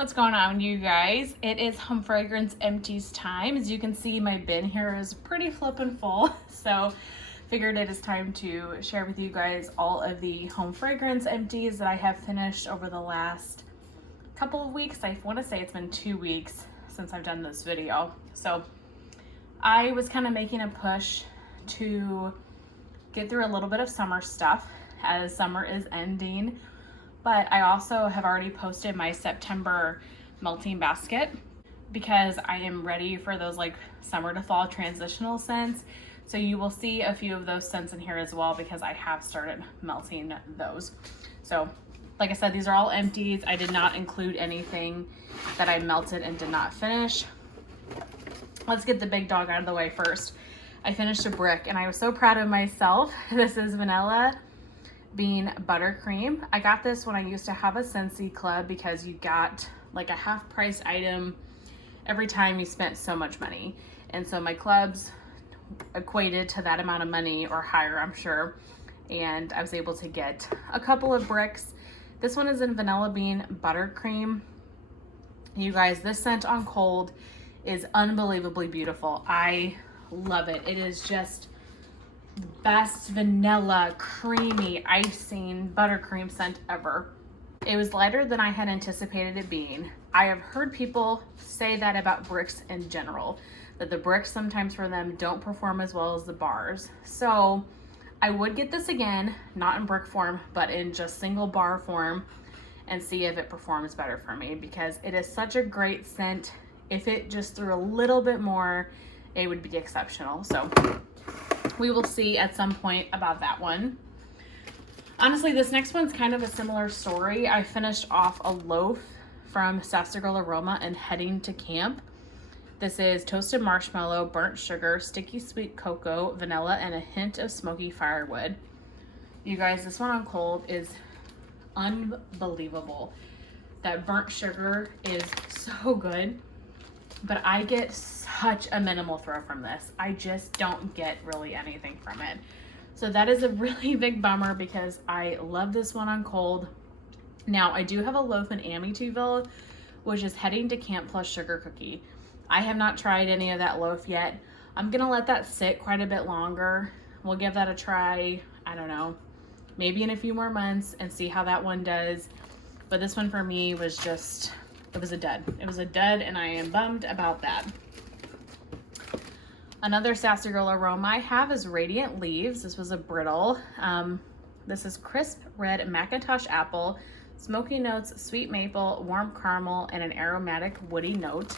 What's going on, you guys? It is home fragrance empties time. As you can see, my bin here is pretty flippin' full, so figured it is time to share with you guys all of the home fragrance empties that I have finished over the last couple of weeks. I want to say it's been 2 weeks since I've done this video. So I was kind of making a push to get through a little bit of summer stuff as summer is ending. But I also have already posted my September melting basket because I am ready for those like summer to fall transitional scents. So you will see a few of those scents in here as well because I have started melting those. So like I said, these are all empties. I did not include anything that I melted and did not finish. Let's get the big dog out of the way first. I finished a brick and I was so proud of myself. This is Vanilla Bean Buttercream. I got this when I used to have a Scentsy club because you got like a half price item every time you spent so much money. And so my clubs equated to that amount of money or higher, I'm sure. And I was able to get a couple of bricks. This one is in Vanilla Bean Buttercream. You guys, this scent on cold is unbelievably beautiful. I love it. It is just the best vanilla, creamy, icing buttercream scent ever. It was lighter than I had anticipated it being. I have heard people say that about bricks in general, that the bricks sometimes for them don't perform as well as the bars. So I would get this again, not in brick form, but in just single bar form and see if it performs better for me because it is such a great scent. If it just threw a little bit more, it would be exceptional. So we will see at some point about that one. Honestly, this next one's kind of a similar story. I finished off a loaf from Sassy Girl Aroma and Heading to Camp. This is toasted marshmallow, burnt sugar, sticky sweet cocoa, vanilla, and a hint of smoky firewood. You guys, this one on cold is unbelievable. That burnt sugar is so good, but I get such a minimal throw from this. I just don't get really anything from it. So that is a really big bummer because I love this one on cold. Now I do have a loaf in Amityville, which is Heading to Camp plus sugar cookie. I have not tried any of that loaf yet. I'm gonna let that sit quite a bit longer. We'll give that a try, I don't know, maybe in a few more months and see how that one does. But this one for me was just, it was a dud. It was a dud and I am bummed about that. Another Sassy Girl Aroma I have is Radiant Leaves. This was a brittle. This is crisp red Macintosh apple, smoky notes, sweet maple, warm caramel, and an aromatic woody note.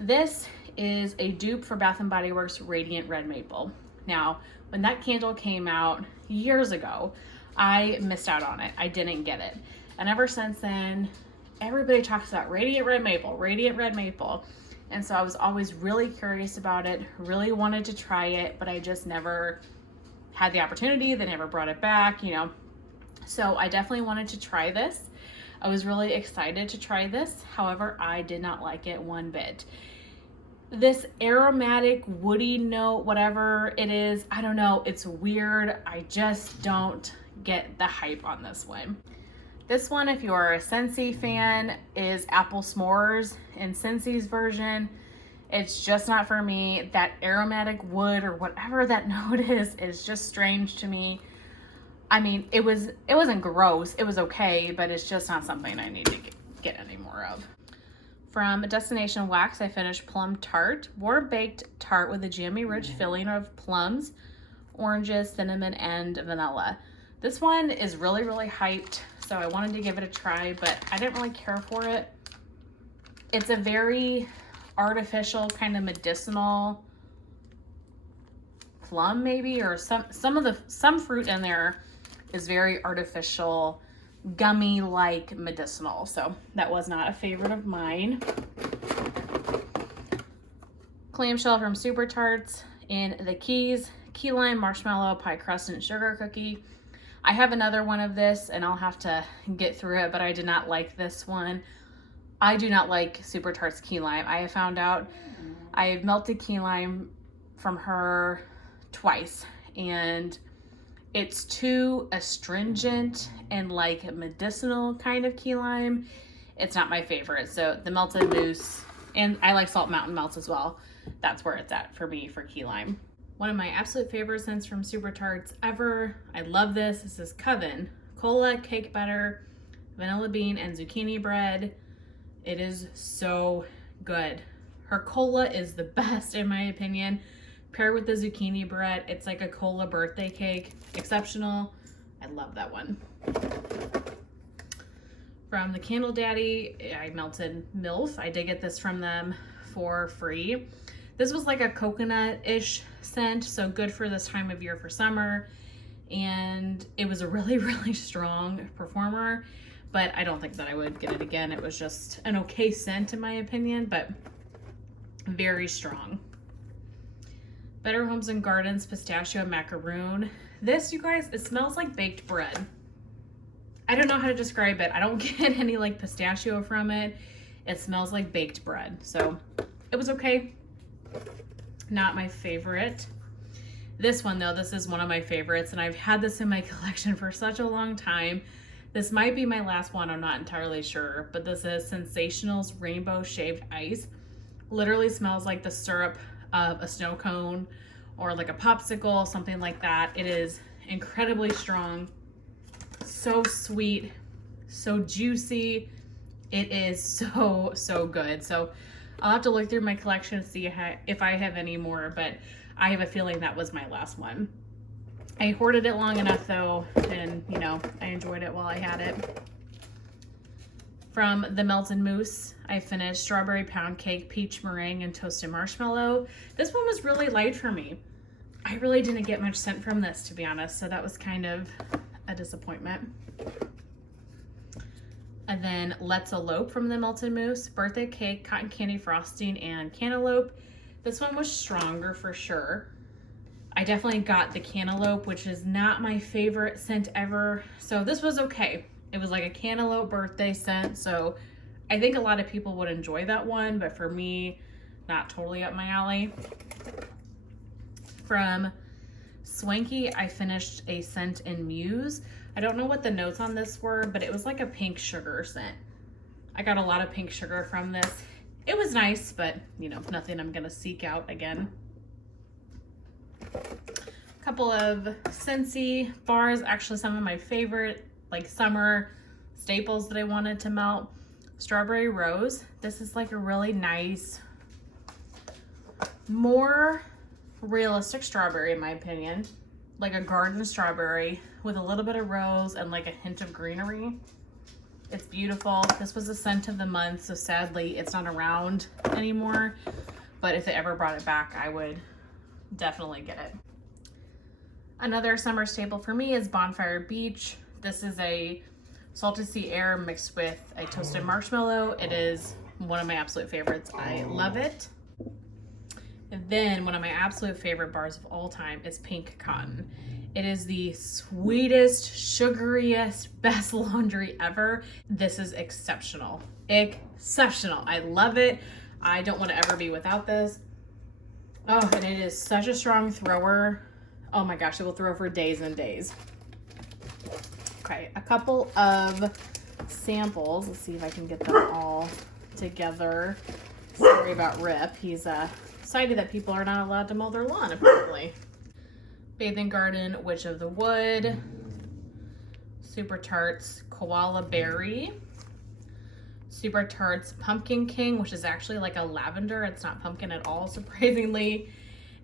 This is a dupe for Bath & Body Works Radiant Red Maple. Now, when that candle came out years ago, I missed out on it. I didn't get it. And ever since then, everybody talks about Radiant Red Maple, Radiant Red Maple. And so I was always really curious about it, really wanted to try it, but I just never had the opportunity. They never brought it back, you know. So I definitely wanted to try this. I was really excited to try this. However, I did not like it one bit. This aromatic woody note, whatever it is, I don't know, it's weird. I just don't get the hype on this one. This one, if you're a Scentsy fan, is Apple S'mores in Scensy's version. It's just not for me. That aromatic wood or whatever that note is just strange to me. I mean, it wasn't gross. It was okay, but it's just not something I need to get any more of. From Destination Wax, I finished Plum Tart. Warm baked tart with a jammy rich filling of plums, oranges, cinnamon, and vanilla. This one is really, really hyped. So I wanted to give it a try, but I didn't really care for it. It's a very artificial kind of medicinal plum maybe, or some fruit in there is very artificial, gummy like medicinal. So that was not a favorite of mine. Clamshell from Super Tarts in the Keys, key lime, marshmallow, pie crust, and sugar cookie. I have another one of this and I'll have to get through it, but I did not like this one. I do not like Super Tarts key lime. I have found out I've melted key lime from her twice and it's too astringent and like medicinal kind of key lime. it's not my favorite. So the melted mousse, and I like Salt Mountain Melts as well. That's where it's at for me for key lime. One of my absolute favorite scents from Super Tarts ever. I love this. This is Coven. Cola, cake batter, vanilla bean, and zucchini bread. It is so good. Her cola is the best in my opinion. Paired with the zucchini bread, it's like a cola birthday cake. Exceptional. I love that one. From the Candle Daddy, I melted MILF. I did get this from them for free. This was like a coconut-ish scent, so good for this time of year for summer. And it was a really, really strong performer, but I don't think that I would get it again. It was just an okay scent in my opinion, but very strong. Better Homes and Gardens Pistachio Macaroon. This, you guys, it smells like baked bread. I don't know how to describe it. I don't get any like pistachio from it. It smells like baked bread. So it was okay. Not my favorite. This one though, this is one of my favorites, and I've had this in my collection for such a long time. This might be my last one, I'm not entirely sure, but this is Sensational's Rainbow Shaved Ice. Literally smells like the syrup of a snow cone or like a popsicle, something like that. It is incredibly strong, so sweet, so juicy. It is so, so good. So I'll have to look through my collection and see if I have any more, but I have a feeling that was my last one. I hoarded it long enough though, and you know, I enjoyed it while I had it. From the Melted Mousse, I finished Strawberry Pound Cake, Peach Meringue, and Toasted Marshmallow. This one was really light for me. I really didn't get much scent from this, to be honest, so that was kind of a disappointment. And then Let's Elope from the Melted Mousse, Birthday Cake, Cotton Candy Frosting, and Cantaloupe. This one was stronger for sure. I definitely got the Cantaloupe, which is not my favorite scent ever. So this was okay. It was like a cantaloupe birthday scent. So I think a lot of people would enjoy that one, but for me, not totally up my alley. From Swanky, I finished a scent in Muse. I don't know what the notes on this were, but it was like a pink sugar scent. I got a lot of pink sugar from this. It was nice, but you know, nothing I'm gonna seek out again. A couple of Scentsy bars, actually some of my favorite like summer staples that I wanted to melt. Strawberry Rose. This is like a really nice, more realistic strawberry in my opinion. Like a garden strawberry with a little bit of rose and like a hint of greenery. It's beautiful. This was the scent of the month, so sadly it's not around anymore. But if they ever brought it back, I would definitely get it. Another summer staple for me is Bonfire Beach. This is a salted sea air mixed with a toasted marshmallow. It is one of my absolute favorites. I love it. And then one of my absolute favorite bars of all time is Pink Cotton. It is the sweetest, sugariest, best laundry ever. This is exceptional. Exceptional. I love it. I don't want to ever be without this. Oh, and it is such a strong thrower. Oh my gosh, it will throw for days and days. Okay, a couple of samples. Let's see if I can get them all together. Sorry about Rip. He's excited that people are not allowed to mow their lawn, apparently. Bathing Garden Witch of the Wood. Super Tarts Koala Berry. Super Tarts Pumpkin King, which is actually like a lavender. It's not pumpkin at all, surprisingly.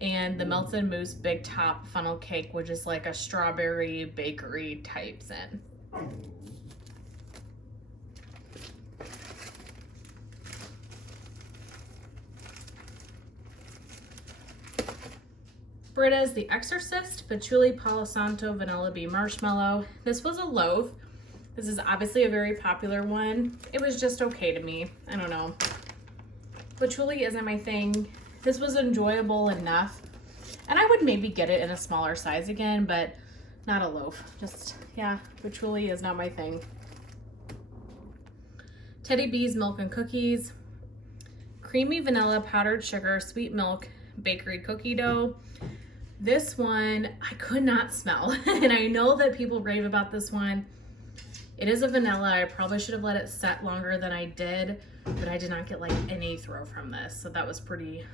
And the Melted Mousse Big Top Funnel Cake, which is like a strawberry bakery type scent. Britta's The Exorcist, Patchouli Palo Santo Vanilla Bean Marshmallow. This was a loaf. This is obviously a very popular one. It was just okay to me. I don't know. Patchouli isn't my thing. This was enjoyable enough. And I would maybe get it in a smaller size again, but not a loaf. Just, yeah, patchouli is not my thing. Teddy B's Milk and Cookies. Creamy vanilla powdered sugar, sweet milk, bakery cookie dough. This one I could not smell. And I know that people rave about this one. It is a vanilla. I probably should have let it set longer than I did, but I did not get like any throw from this. So that was pretty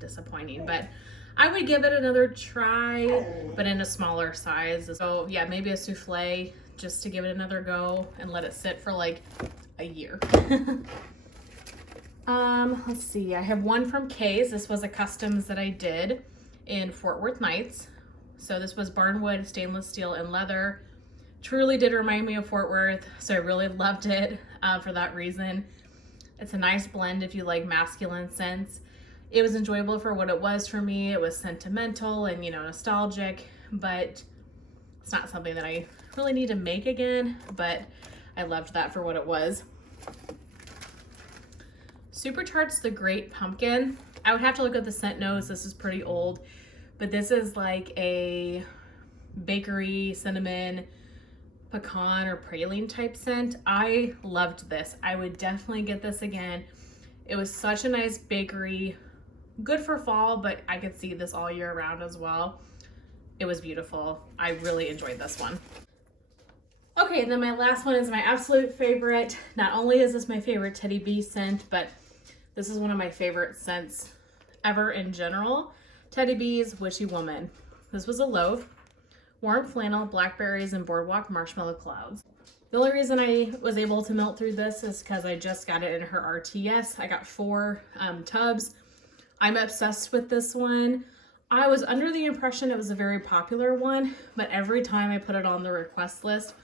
disappointing, but I would give it another try, but in a smaller size. So yeah, maybe a souffle just to give it another go and let it sit for like a year. Let's see. I have one from Kay's. This was a customs that I did in Fort Worth Nights. So this was barnwood, stainless steel, and leather. Truly did remind me of Fort Worth, so I really loved it for that reason. It's a nice blend if you like masculine scents. It was enjoyable for what it was for me. It was sentimental and, you know, nostalgic, but it's not something that I really need to make again, but I loved that for what it was. Supercharged the Great Pumpkin. I would have to look at the scent notes. This is pretty old, but this is like a bakery, cinnamon, pecan, or praline type scent. I loved this. I would definitely get this again. It was such a nice bakery, good for fall, but I could see this all year round as well. It was beautiful. I really enjoyed this one. Okay, and then my last one is my absolute favorite. Not only is this my favorite Teddy B scent, but this is one of my favorite scents ever in general. Teddy B's Witchy Woman. This was a loaf, warm flannel, blackberries, and boardwalk marshmallow clouds. The only reason I was able to melt through this is because I just got it in her RTS. I got 4 tubs. I'm obsessed with this one. I was under the impression it was a very popular one, but every time I put it on the request list,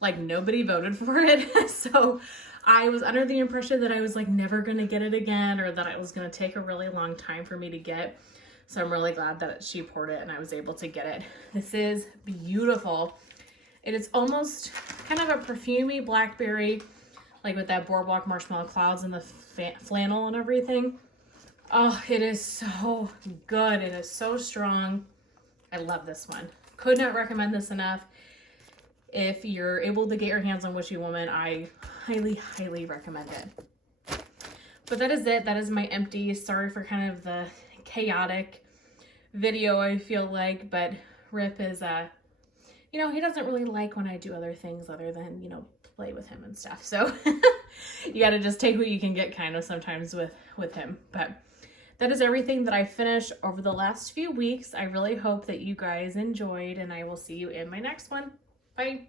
like nobody voted for it. So I was under the impression that I was like never gonna get it again, or that it was gonna take a really long time for me to get. So I'm really glad that she poured it and I was able to get it. This is beautiful. It is almost kind of a perfumey blackberry, like with that boardwalk marshmallow clouds and the flannel and everything. Oh, it is so good. It is so strong. I love this one. Could not recommend this enough. If you're able to get your hands on Witchy Woman, I highly, highly recommend it. But that is it. That is my empty. Sorry for kind of the chaotic video, I feel like, but Rip is, you know, he doesn't really like when I do other things other than, you know, play with him and stuff. So you got to just take what you can get kind of sometimes with him. But that is everything that I finished over the last few weeks. I really hope that you guys enjoyed, and I will see you in my next one. Bye.